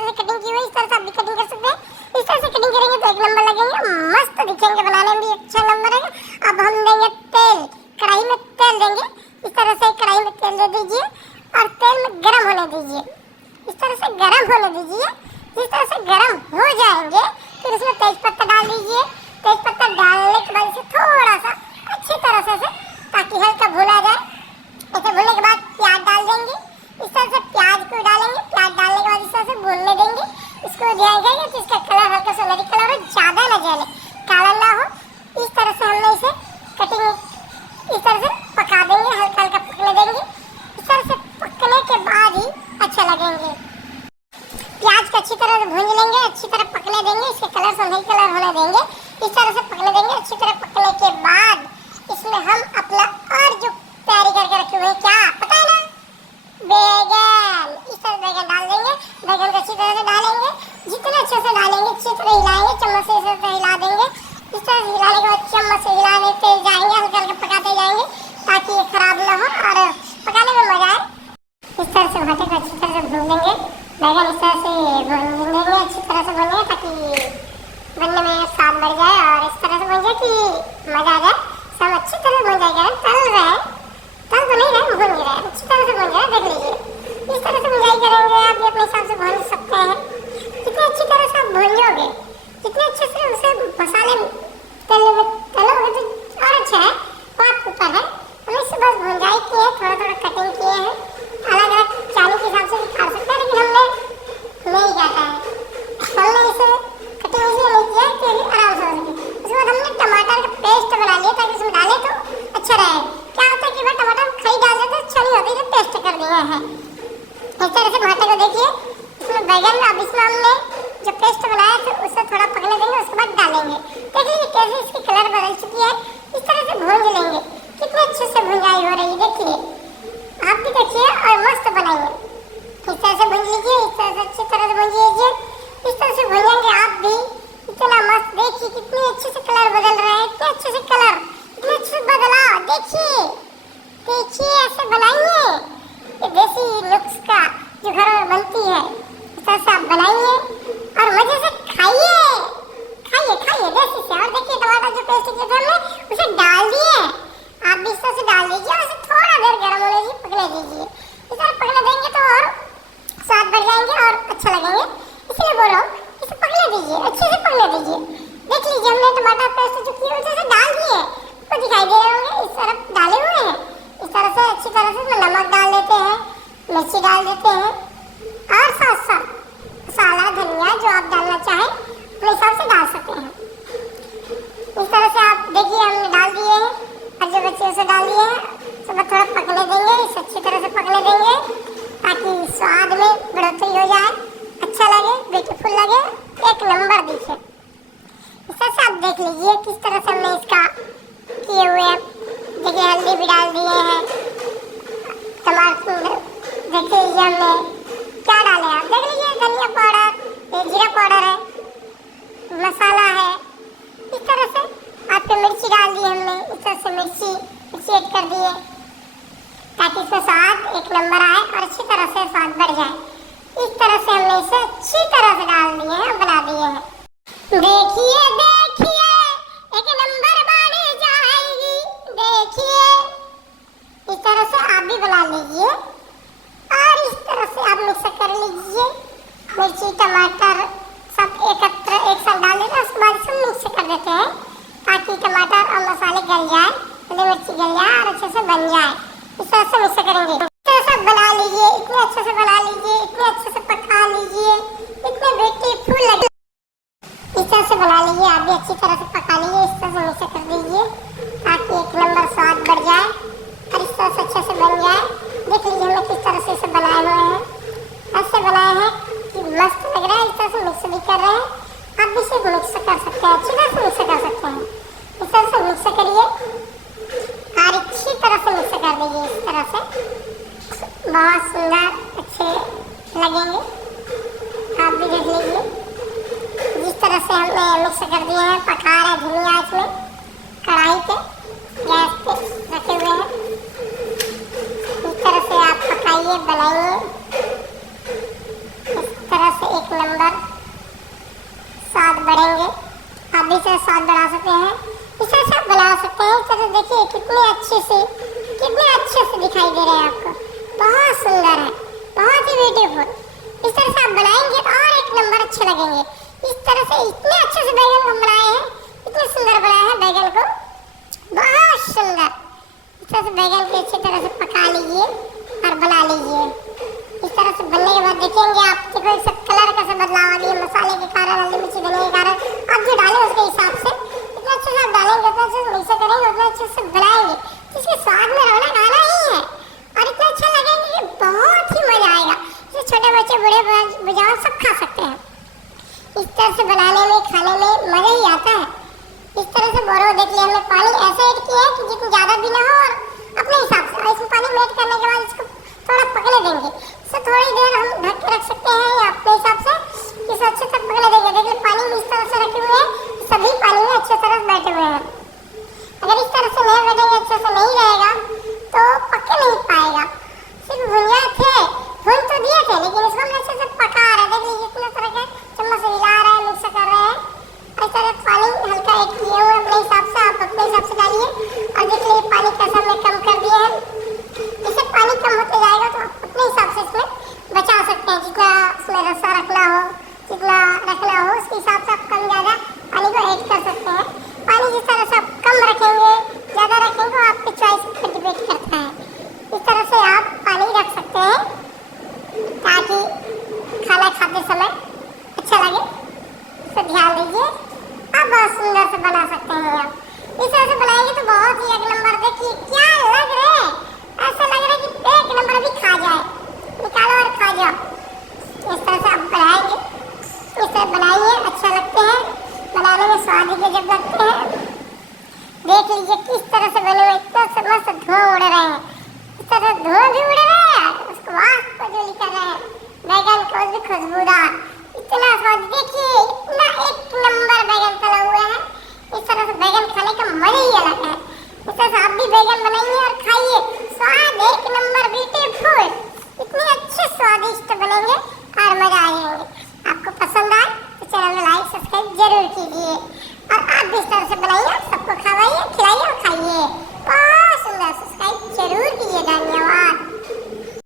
तरह से कटिंग की हुई, इस तरह से आप भी कटिंग कर सकते हैं। इस तरह से कटिंग करेंगे तो 1 नंबर लगेंगे, मस्त दिखेंगे, बनाने में भी अच्छा नंबर है। अब हम देंगे तेल, कढ़ाई में तेल देंगे। इस तरह से कढ़ाई में तेल दे दीजिए और तेल में गरम होने दीजिए। इस तरह से गरम होने दीजिए। जिस तरह से गरम हो जाएंगे फिर उसमें तेज पत्ता डाल दीजिए। तेज पत्ता डालने के बाद इसे थोड़ा सा अच्छी तरह से ताकि हल्का भुना जाए। इसे भुनने के बाद प्याज डाल देंगे। इस तरह से प्याज को डालेंगे। प्याज डालने के बाद इस तरह से भूनने देंगे। इसको ध्यान देंगे कि इसका कलर हल्का सुनहरी कलर हो, ज़्यादा ना जले, काला ना हो। इस तरह से हमने इसे कटिंग इस तरह से पका देंगे, हल्का हल्का पकने देंगे। इस तरह से पकने के बाद ही अच्छा लगेंगे। प्याज को अच्छी तरह से भून लेंगे, अच्छी तरह पकने देंगे, इसके कलर सुनहरी कलर होने देंगे। इस तरह से पकने देंगे। अच्छी तरह पकने के बाद इसमें हम अपना और जो तैयारी करके रखे हुए हैं, क्या पता है ना, बैगन। इस तरह बैगन डाल देंगे। बैगन को अच्छी तरह से डालेंगे, जितने अच्छे से डालेंगे अच्छी तरह हिलाएंगे, चम्मच से इस तरह से हिला देंगे। इस तरह से हिलाने के बाद चम्मच से हिलाते जाएंगे, हल्का हल्का पकाते जाएंगे ताकि ये खराब ना हो और पकाने में मजा आए। इस तरह से भाटे को अच्छी तरह से भून लेंगे। बैगन इस तरह से भून लेंगे, अच्छी तरह से भूनेंगे ताकि बनने में स्वाद बढ़ जाए और इस तरह से भून जाए कि मजा आ जाए। सब अच्छी तरह से भून जाएगा। तल रहे हैं, तल तो नहीं रहे, भून रहे हैं, अच्छी तरह से भून जाए। देख लीजिए इस तरह से भुनाई करेंगे। आप भी अपने हिसाब से भून सकते हैं। जितने अच्छी तरह से आप भून जाओगे, जितने अच्छे से उसे मसाले तलोगे तो और अच्छा है, वो आपके ऊपर है। हमने इसे बस भुनाई की है, थोड़ा थोड़ा कटिंग किए हैं, अलग अलग चाली के हिसाब से भी काट सकते हैं, लेकिन हमने नहीं काटा है। हमने इसे कटिंग इसलिए नहीं किया कि आराम से हो सके। उसके बाद हमने टमाटर का पेस्ट बना लिया ताकि उसमें डालें तो अच्छा रहे। क्या होता है कि वह टमाटर खड़ी डाल देते तो अच्छा नहीं होता, इसे पेस्ट कर दिया है। इस तरह से भाटे को देखिए, इसमें बैगन अब इसमें हमने जो पेस्ट बनाया था उसे थोड़ा पकने देंगे, उसके बाद डालेंगे। देखिए कैसे इसकी कलर बदल चुकी है। इस तरह से भून लेंगे। कितने अच्छे से भुनाई हो रही है, देखिए आप भी देखिए और मस्त बनाइए। इस तरह से भून लीजिए, इस तरह से अच्छी तरह से भून लीजिए। इस तरह से भूनेंगे आप भी, इतना मस्त। देखिए कितने अच्छे से कलर बदल रहा है, इतने अच्छे से कलर, इतने अच्छे से बदलाव। देखिए देखिए ऐसे बनाइए, ये देसी नुस्खा जो घर में बनती है, इस तरह से आप बनाइए और मजे से खाइए, खाइए खाइए देसी से। और देखिए टमाटर जो पेस्ट किए थे हमने उसे डाल दिए, आप भी इस तरह से डाल दीजिए और इसे थोड़ा देर गर्म होने दीजिए, पकने दीजिए। इस तरह पकने देंगे तो और स्वाद बढ़ जाएंगे और अच्छा लगेंगे, इसलिए बोल रहा हूँ इसे पकने दीजिए, अच्छे से पकने दीजिए। देख लीजिए हमने टमाटर पेस्ट जो किए उसे डाल दिए, आपको दिखाई दे रहे होंगे इस तरफ डाले हुए हैं। इस तरह से अच्छी तरह से नमक डाल देते हैं, मिर्ची डाल देते हैं और साथ साथ मसाला धनिया जो आप डालना चाहें अपने हिसाब से डाल सकते हैं। इस तरह से आप देखिए हमने डाल दिए हैं और जो बच्चे उसे डाल दिए हैं, सब थोड़ा पकने देंगे, इसे अच्छी तरह से पकने देंगे ताकि स्वाद में बढ़ोतरी हो जाए, अच्छा लगे, ब्यूटीफुल लगे, एक नंबर दिखे। इस तरह से आप देख लीजिए किस तरह से हमने इसका किए हुए। देखिए हल्दी भी डाल दिए हैं, टमाटर देख लीजिए हमने क्या डाले, आप देख लीजिए धनिया पाउडर, जीरा पाउडर है, मसाला है। इस तरह से आपने मिर्ची डाल दी हमने, इस तरह से मिर्ची ऐड कर दिए ताकि इसका स्वाद एक नंबर आए और अच्छी तरह से स्वाद बढ़ जाए। इस तरह से हमने इसे अच्छी तरह से डाल दिए हैं, बना दिए हैं। देखिए देखिए एक नंबर बन जाएगी, देखिए इस तरह से आप भी बना लीजिए और इस तरह से आप मिक्स कर लीजिए। मिर्ची टमाटर सब एकत्र एक साथ डाल देते हैं, उसके बाद इसे मिक्स कर देते हैं ताकि टमाटर और मसाले गल जाए, हरी मिर्ची गल जाए और अच्छे से बन जाए। इस तरह से मिक्स करेंगे, इस तरह से बना लीजिए, इतने अच्छे से बना लीजिए, इतने अच्छे से पका लीजिए, इतने ब्यूटीफुल लगे। इस तरह से बना लीजिए, आप भी अच्छी तरह से पका लीजिए, इस तरह से मिक्स कर दीजिए ताकि एक नंबर स्वाद बढ़ जाए और इस तरह से अच्छे से बन जाए। देख लीजिए हमने किस तरह से इसे बनाए हुए हैं, ऐसे बनाए हैं कि मस्त लग रहा है। इस तरह से मिक्स भी कर रहे हैं, आप भी इसे मिक्स कर सकते हैं, अच्छी तरह से मिक्स कर सकते हैं। इस तरह से मिक्स करिए और अच्छी तरह से मिक्स कर दीजिए। इस तरह से बहुत सुंदर अच्छे लगेंगे, आप भी देख लीजिए। जिस तरह से हमने मिक्स कर दिए हैं, पका रहे धीमी आंच में कढ़ाई पे, गैस पे रखे हुए हैं। इस तरह से आप पकाइए, बनाइए, इस तरह से एक ब्यूटीफुल। इस तरह से आप बनाएंगे तो और एक नंबर अच्छे लगेंगे। इस तरह से इतने अच्छे से बैगन को बनाए हैं, इतने सुंदर बनाए हैं बैगन को, बहुत सुंदर। इस तरह से बैगन को अच्छी तरह से पका लीजिए और बना लीजिए। इस तरह से बनने के बाद देखेंगे आप देखो इसका कलर कैसे बदलाव आ रही है, मसाले के कारण, हल्दी मिर्ची धनिया के कारण। आप जो डालें उसके हिसाब से इतना अच्छे से आप डालेंगे, उतना अच्छे से मिक्स करेंगे, उतना अच्छे से बनाएंगे, इसके स्वाद में रौनक आना ही है और इतना अच्छा लगेगा कि बहुत ही मजा आएगा। इसे छोटे बच्चे बूढ़े बुजुर्ग सब खा सकते हैं। इस तरह से बनाने में खाने में मजा ही आता है। इस तरह से बोरो देख लिया हमने, पानी ऐसे ऐड किया है कि जितना ज़्यादा भी ना हो और अपने हिसाब से। और इसमें पानी में ऐड करने के बाद इसको थोड़ा पकने देंगे। इसे थोड़ी देर हम ढक के रख सकते हैं या अपने हिसाब से इसे अच्छे तक पकने देंगे। देखिए पानी में इस तरह से रखे हुए हैं, सभी पानी में अच्छे तरह से बैठे हुए हैं। अगर इस तरह से नहीं बैठेंगे, अच्छे से नहीं रहेगा तो पक नहीं पाएगा। सिर्फ भुनिया थे, भून तो दिए थे लेकिन इसको हम अच्छे से पका रहे हैं। देखिए कितने तरह के चम्मच से हिला रहे हैं, मिक्स कर रहे हैं। इस तरह पानी हल्का ऐड किए हुए अपने हिसाब से, आप अपने हिसाब से डालिए। और देखिए पानी कैसा हमने कम कर दिया है। जैसे पानी कम होते जाएगा तो आप अपने हिसाब से इसमें बचा सकते हैं। जितना उसमें रसा रखना हो, जितना रखना हो उसके हिसाब से आप कम ज़्यादा पानी को ऐड कर सकते हैं। पानी जिस तरह से आप कम रखेंगे, ज़्यादा रखेंगे, आपकी चॉइस पर डिपेंड करता है। इस तरह से आप पानी रख सकते हैं ताकि खाना खाते समय अच्छा लगे। इसे ध्यान दीजिए, आप बहुत सुंदर से बना सकते हैं। आप इस तरह से बनाएंगे तो बहुत ही एक नंबर। देखिए क्या लग रहा है, ऐसा लग रहा है कि एक नंबर भी खा जाए। निकालो और खा जाओ। इस तरह से आप बनाएंगे, इस तरह बनाइए, अच्छा लगते हैं बनाने में, स्वाद ही जब लगते हैं। देख लीजिए किस तरह से बने हुए, इतना मस्त धुआं उड़ रहे हैं। इस तरह धुआं भी उड़ रहा है, उसको वास्प जो कर रहे हैं बैगन को भी खुशबूदार, इतना स्वाद। देखिए इतना एक नंबर बैगन तला हुआ है। इस तरह से बैगन खाने का मजा ही अलग है। इस तरह से आप भी बैगन बनाइए और खाइए, स्वाद एक नंबर ब्यूटीफुल, इतने अच्छे स्वादिष्ट बनेंगे।